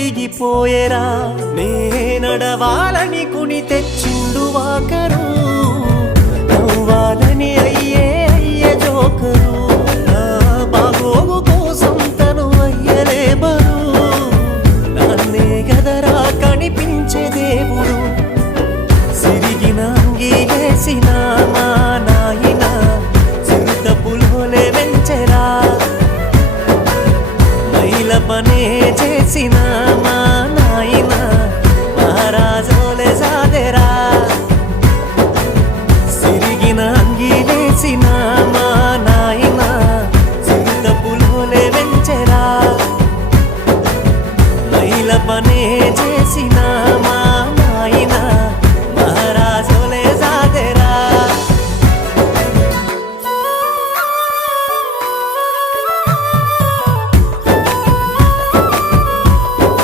వెలిగిపోయేరా నే నడవాలని కుని తెచ్చిండు వాకరు నవ్వాలని అయ్యే జోకరు నా బాగోగు కోసం తను అయ్యలే బరు నన్నే గదరా కనిపించే దేవుడు సిరిగిన అంగీలేసిన మా నాయన చిరుత పులోలే వెంచెరా మైల పనే చేసిన మా నాయన మహారాజోలే సాదెరా సిరిగిన అంగీలేసిన మా నాయన చిరుత పులోలే వెంచెరా మైల పనే